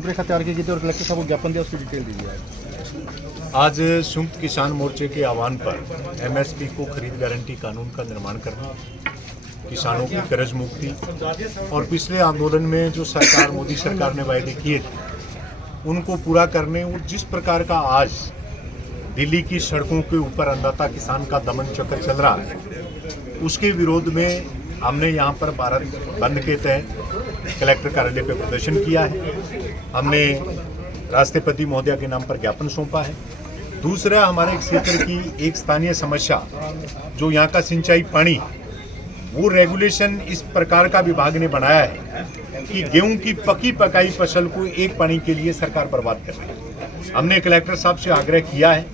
रूपरेखा तैयार की गई थी और कलेक्टर साहब को ज्ञापन दिया, उसकी डिटेल दीजिए। आज संयुक्त किसान मोर्चे के आह्वान पर एमएसपी को खरीद गारंटी कानून का निर्माण करना, किसानों की कर्ज मुक्ति और पिछले आंदोलन में जो सरकार मोदी सरकार ने वायदे किए थे उनको पूरा करने और जिस प्रकार का आज दिल्ली की सड़कों के ऊपर अन्नदाता किसान का दमन चक्र चल रहा है, उसके विरोध में हमने यहाँ पर भारत बंद के तहत कलेक्टर कार्यालय पर प्रदर्शन किया है। हमने राष्ट्रपति महोदया के नाम पर ज्ञापन सौंपा है। दूसरा, हमारे क्षेत्र की एक स्थानीय समस्या जो यहाँ का सिंचाई पानी, वो रेगुलेशन इस प्रकार का विभाग ने बनाया है कि गेहूं की पकी पकाई फसल को एक पानी के लिए सरकार बर्बाद कर रही है। हमने कलेक्टर साहब से आग्रह किया है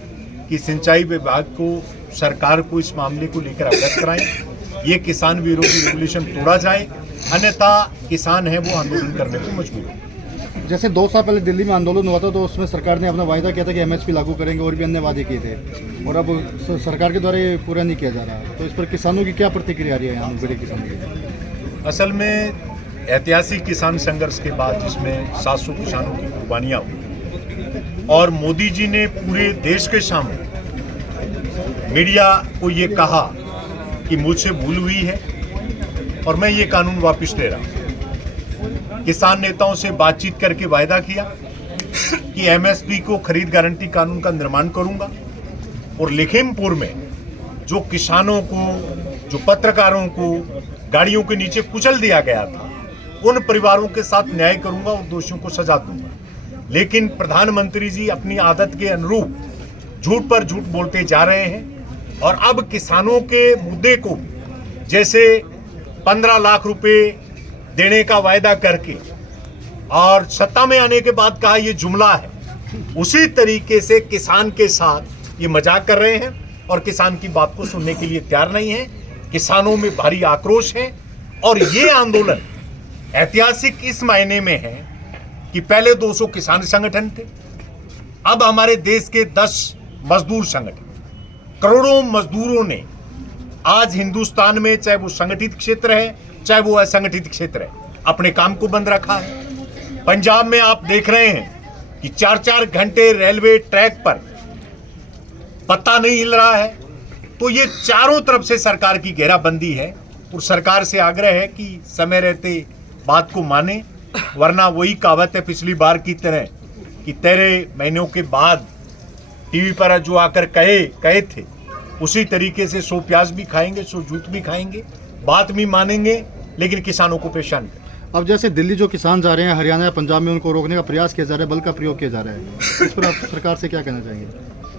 कि सिंचाई विभाग को, सरकार को इस मामले को लेकर अवगत कराएं, ये किसान विरोधी रेगुलेशन तोड़ा जाए, अन्यथा किसान है वो आंदोलन करने को मजबूर है। जैसे 2 साल पहले दिल्ली में आंदोलन हुआ था तो उसमें सरकार ने अपना वायदा किया था कि एमएसपी लागू करेंगे और भी अन्य वादे किए थे, और अब सरकार के द्वारा ये पूरा नहीं किया जा रहा, तो इस पर किसानों की क्या प्रतिक्रिया आ रही है यहाँ बड़े किसानों की? असल में ऐतिहासिक किसान संघर्ष के बाद जिसमें 700 किसानों की कुर्बानियाँ हुई और मोदी जी ने पूरे देश के सामने मीडिया को ये कहा कि मुझसे भूल हुई है और मैं ये कानून वापस ले रहा हूँ। किसान नेताओं से बातचीत करके वायदा किया कि एमएसपी को खरीद गारंटी कानून का निर्माण करूंगा और लखीमपुर में जो किसानों को, जो पत्रकारों को गाड़ियों के नीचे कुचल दिया गया था, उन परिवारों के साथ न्याय करूंगा और दोषियों को सजा दूंगा। लेकिन प्रधानमंत्री जी अपनी आदत के अनुरूप झूठ पर झूठ बोलते जा रहे हैं और अब किसानों के मुद्दे को, जैसे 15 लाख रुपए देने का वायदा करके और सत्ता में आने के बाद कहा यह जुमला है, उसी तरीके से किसान के साथ ये मजाक कर रहे हैं और किसान की बात को सुनने के लिए तैयार नहीं है। किसानों में भारी आक्रोश है और ये आंदोलन ऐतिहासिक इस मायने में है कि पहले 200 किसान संगठन थे, अब हमारे देश के 10 मजदूर संगठन, करोड़ों मजदूरों ने आज हिंदुस्तान में, चाहे वो संगठित क्षेत्र है चाहे वो असंगठित क्षेत्र है, अपने काम को बंद रखा है। पंजाब में आप देख रहे हैं कि 4-4 घंटे रेलवे ट्रैक पर पत्ता नहीं हिल रहा है। तो ये चारों तरफ से सरकार की घेराबंदी है और सरकार से आग्रह है कि समय रहते बात को माने, वरना वही कहावत है पिछली बार की तरह कि तेरे महीनों के बाद टीवी पर जो आकर कहे थे, उसी तरीके से 100 प्याज भी खाएंगे, 100 जूत भी खाएंगे, बात भी मानेंगे लेकिन किसानों को परेशान करें। अब जैसे दिल्ली जो किसान जा रहे हैं, हरियाणा या पंजाब में उनको रोकने का प्रयास किया जा रहा है, बल का प्रयोग किया जा रहा है, इस पर आप सरकार से क्या कहना चाहेंगे?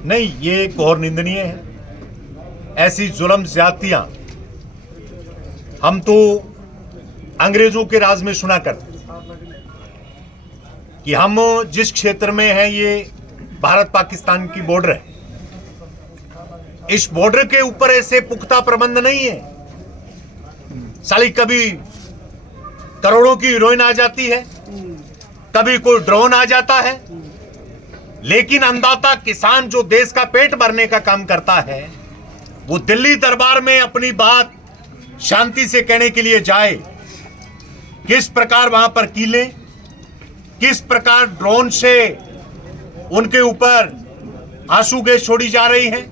नहीं, ये घोर निंदनीय है। ऐसी जुल्म ज्यादतियां हम तो अंग्रेजों के राज में सुना करते कि हम जिस क्षेत्र में हैं ये भारत पाकिस्तान की बॉर्डर है, इस बॉर्डर के ऊपर ऐसे पुख्ता प्रबंध नहीं है। साली कभी करोड़ों की हीरोइन आ जाती है, कभी कोई ड्रोन आ जाता है, लेकिन अन्नदाता किसान जो देश का पेट भरने का काम करता है, वो दिल्ली दरबार में अपनी बात शांति से कहने के लिए जाए, किस प्रकार वहां पर कीलें, किस प्रकार ड्रोन से उनके ऊपर आंसू गैस छोड़ी जा रही है।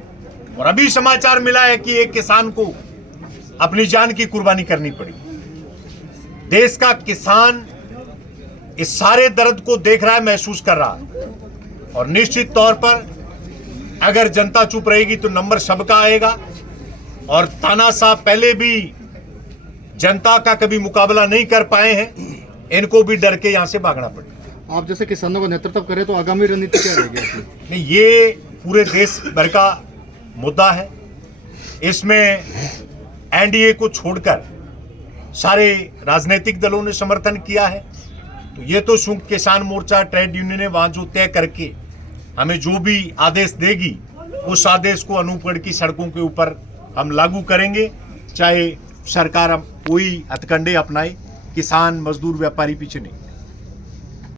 और अभी समाचार मिला है कि एक किसान को अपनी जान की कुर्बानी करनी पड़ी। देश का किसान इस सारे दर्द को देख रहा है, महसूस कर रहा है, और निश्चित तौर पर अगर जनता चुप रहेगी तो नंबर सबका आएगा। और तानाशाह पहले भी जनता का कभी मुकाबला नहीं कर पाए हैं, इनको भी डर के यहां से भागना पड़ेगा। आप जैसे किसानों का नेतृत्व करें तो आगामी रणनीति क्या रहेगी? नहीं, ये पूरे देश भर का मुद्दा है। इसमें एनडीए को छोड़कर सारे राजनीतिक दलों ने समर्थन किया है। तो ये तो संयुक्त किसान मोर्चा, ट्रेड यूनियन ने वहां जो तय करके हमें जो भी आदेश देगी, उस आदेश को अनूपगढ़ की सड़कों के ऊपर हम लागू करेंगे, चाहे सरकार कोई हथकंडे अपनाए। किसान, मजदूर, व्यापारी पीछे नहीं।